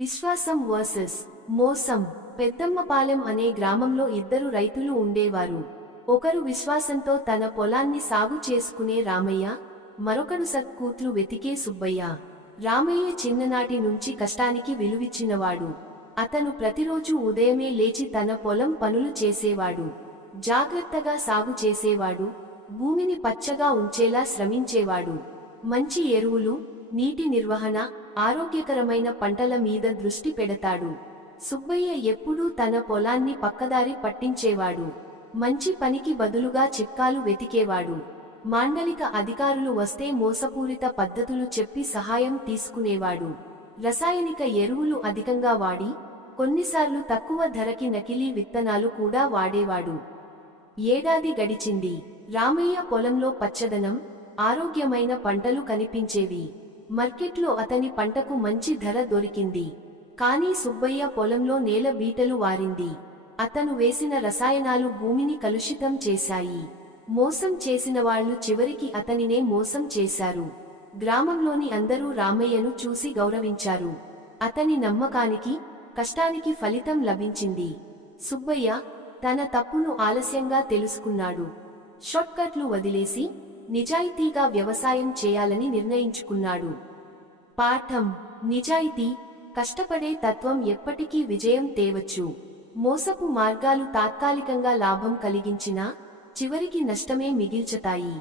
విశ్వాసం వర్సెస్ మోసం. పెద్దమ్మపాలెం అనే గ్రామంలో ఇద్దరు రైతులు ఉండేవారు. ఒకరు విశ్వాసంతో తన పొలాన్ని సాగు చేసుకునే రామయ్య, మరొకడు సత్కూతులు వెతికే సుబ్బయ్య. రామయ్య చిన్ననాటి నుంచి కష్టానికి విలువిచ్చినవాడు. అతను ప్రతిరోజు ఉదయమే లేచి తన పొలం పనులు చేసేవాడు. జాగ్రత్తగా సాగు చేసేవాడు. భూమిని పచ్చగా ఉంచేలా శ్రమించేవాడు. మంచి ఎరువులు, నీటి నిర్వహణ, ఆరోగ్యకరమైన పంటల మీద దృష్టి పెడతాడు. సుబ్బయ్య ఎప్పుడూ తన పొలాన్ని పక్కదారి పట్టించేవాడు. మంచి పనికి బదులుగా చిట్కాలు వెతికేవాడు. మాండలిక అధికారులు వస్తే మోసపూరిత పద్ధతులు చెప్పి సహాయం తీసుకునేవాడు. రసాయనిక ఎరువులు అధికంగా వాడి, కొన్నిసార్లు తక్కువ ధరకి నకిలీ విత్తనాలు కూడా వాడేవాడు. ఏడాది గడిచింది. రామయ్య పొలంలో పచ్చదనం, ఆరోగ్యమైన పంటలు కనిపించేవి. మార్కెట్లో అతని పంటకు మంచి ధర దొరికింది. కానీ సుబ్బయ్య పొలంలో నేల బీటలు వారింది. అతను వేసిన రసాయనాలు భూమిని కలుషితం చేశాయి. మోసం చేసిన వాళ్లు చివరికి అతనినే మోసం చేశారు. గ్రామంలోని అందరూ రామయ్యను చూసి గౌరవించారు. అతని నమ్మకానికి, కష్టానికి ఫలితం లభించింది. సుబ్బయ్య తన తప్పును ఆలస్యంగా తెలుసుకున్నాడు. షార్ట్కట్లు వదిలేసి నిజాయితీగా వ్యవసాయం చేయాలని నిర్ణయించుకున్నాడు. పాఠం: నిజాయితీ, కష్టపడే తత్వం ఎప్పటికీ విజయం తేవచ్చు. మోసపు మార్గాలు తాత్కాలికంగా లాభం కలిగించినా చివరికి నష్టమే మిగిల్చతాయి.